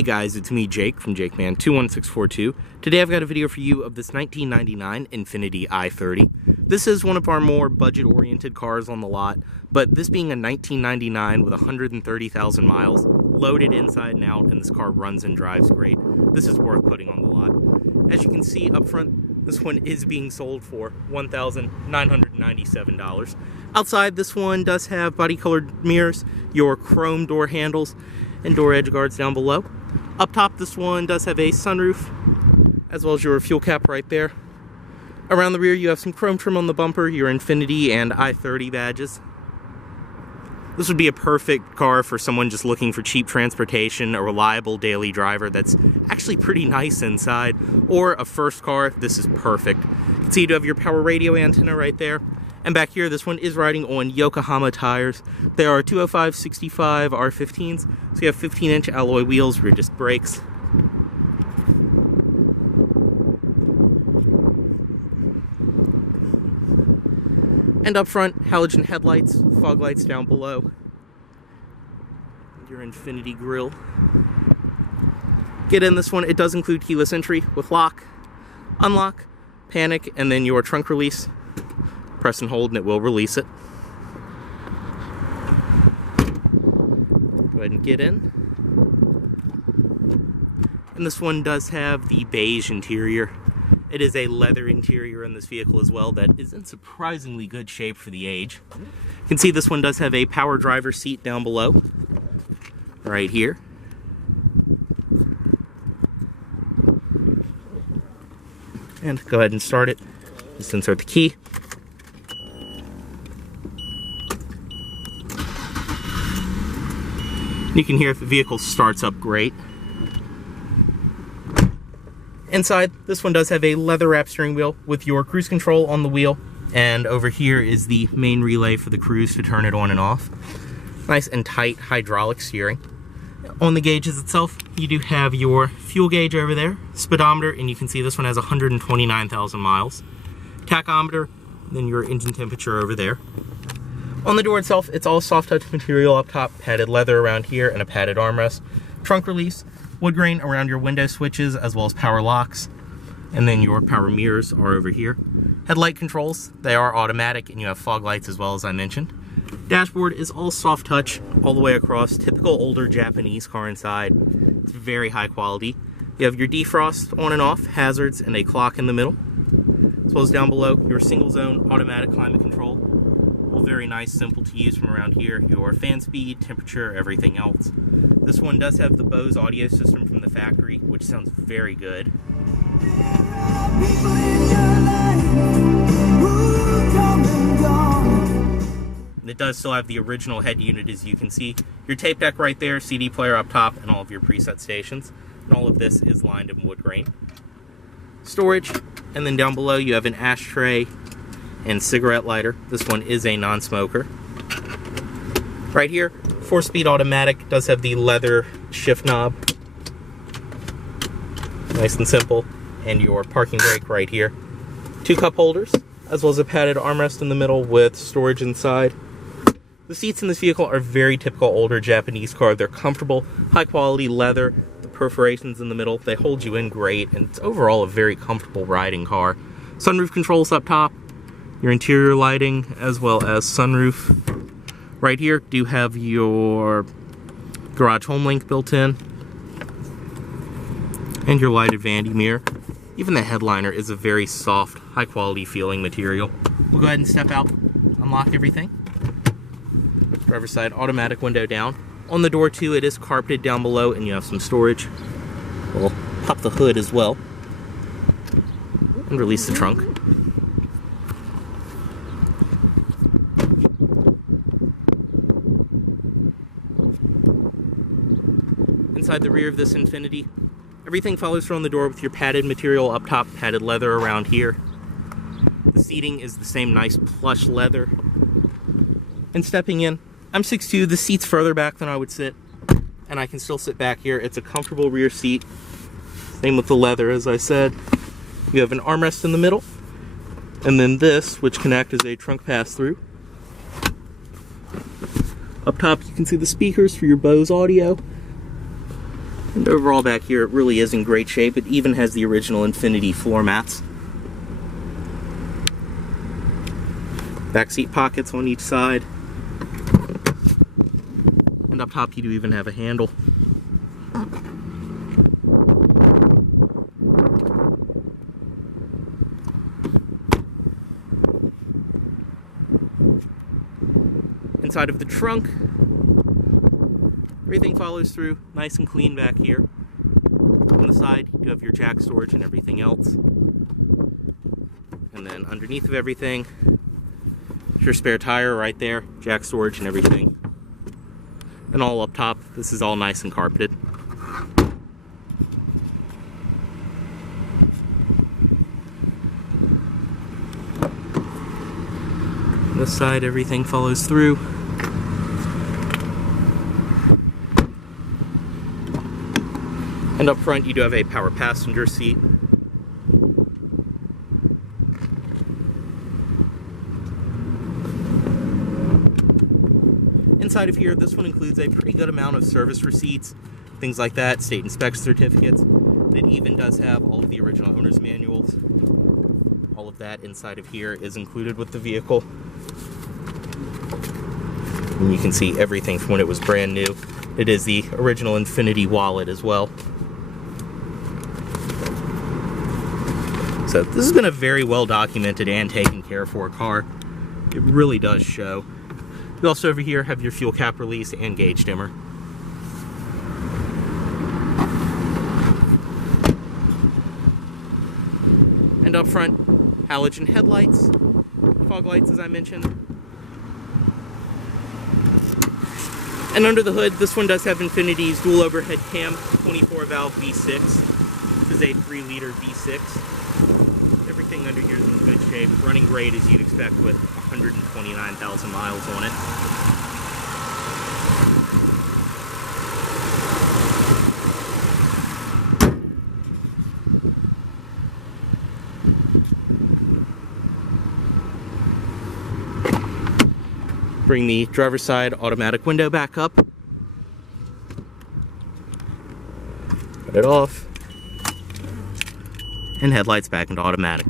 Hey guys, it's me Jake from JakeMan21642. Today I've got a video for you of this 1999 Infiniti i30. This is one of our more budget-oriented cars on the lot, but this being a 1999 with 130,000 miles, loaded inside and out, and this car runs and drives great, this is worth putting on the lot. As you can see up front, this one is being sold for $1,997. Outside, this one does have body-colored mirrors, your chrome door handles, and door edge guards down below. Up top, this one does have a sunroof, as well as your fuel cap right there. Around the rear, you have some chrome trim on the bumper, your Infiniti and i30 badges. This would be a perfect car for someone just looking for cheap transportation, a reliable daily driver that's actually pretty nice inside, or a first car. This is perfect. You can see you do have your power radio antenna right there. And back here, this one is riding on Yokohama tires. They are 205/65 R15s, so you have 15-inch alloy wheels, rear disc brakes. And up front, halogen headlights, fog lights down below. Your Infiniti grille. Get in this one, it does include keyless entry with lock, unlock, panic, and then your trunk release. Press and hold and it will release it. Go ahead and get in. And this one does have the beige interior. It is a leather interior in this vehicle as well that is in surprisingly good shape for the age. You can see this one does have a power driver seat down below, right here. And go ahead and start it. Just insert the key. You can hear if the vehicle starts up great. Inside, this one does have a leather wrap steering wheel with your cruise control on the wheel, and over here is the main relay for the cruise to turn it on and off. Nice and tight hydraulic steering. On the gauges itself, you do have your fuel gauge over there, speedometer, and you can see this one has 129,000 miles. Tachometer, then your engine temperature over there. On the door itself, it's all soft touch material up top, padded leather around here, and a padded armrest. Trunk release, wood grain around your window switches, as well as power locks. And then your power mirrors are over here. Headlight controls, they are automatic, and you have fog lights as well, as I mentioned. Dashboard is all soft touch all the way across, typical older Japanese car inside. It's very high quality. You have your defrost on and off, hazards, and a clock in the middle. As well as down below, your single zone automatic climate control. All very nice, simple to use from around here. Your fan speed, temperature, everything else. This one does have the Bose audio system from the factory, which sounds very good. And it does still have the original head unit, as you can see. Your tape deck right there, CD player up top, and all of your preset stations. And all of this is lined in wood grain. Storage, and then down below you have an ashtray and cigarette lighter. This one is a non-smoker. Right here, 4-speed automatic, does have the leather shift knob. Nice and simple. And your parking brake right here. 2 cup holders, as well as a padded armrest in the middle with storage inside. The seats in this vehicle are very typical older Japanese car. They're comfortable, high quality leather, the perforations in the middle, they hold you in great, and it's overall a very comfortable riding car. Sunroof controls up top, your interior lighting, as well as sunroof. Right here, do have your garage home link built in, and your lighted vanity mirror. Even the headliner is a very soft, high quality feeling material. We'll go ahead and step out, unlock everything. Driver's side automatic window down. On the door too, it is carpeted down below, and you have some storage. We'll pop the hood as well, and release the trunk. Inside the rear of this Infiniti, everything follows through on the door with your padded material up top, padded leather around here. The seating is the same nice plush leather. And stepping in, I'm 6'2", the seat's further back than I would sit, and I can still sit back here. It's a comfortable rear seat. Same with the leather, as I said. You have an armrest in the middle, and then this, which can act as a trunk pass-through. Up top, you can see the speakers for your Bose audio. And overall back here, it really is in great shape. It even has the original Infiniti floor mats. Back seat pockets on each side. And up top you do even have a handle. Inside of the trunk, everything follows through nice and clean back here. On the side, you do have your jack storage and everything else. And then underneath of everything, your spare tire right there, jack storage and everything. And all up top, this is all nice and carpeted. On this side, everything follows through. And up front, you do have a power passenger seat. Inside of here, this one includes a pretty good amount of service receipts, things like that, state inspection certificates. It even does have all of the original owner's manuals. All of that inside of here is included with the vehicle. And you can see everything from when it was brand new. It is the original Infiniti wallet as well. So this has been a very well documented and taken care for a car. It really does show. You also over here have your fuel cap release and gauge dimmer. And up front, halogen headlights, fog lights as I mentioned. And under the hood, this one does have Infiniti's dual overhead cam, 24 valve V6. This is a 3-liter V6. Everything under here is in good shape, running great as you'd expect with 129,000 miles on it. Bring the driver's side automatic window back up. Cut it off. And headlights back into automatic.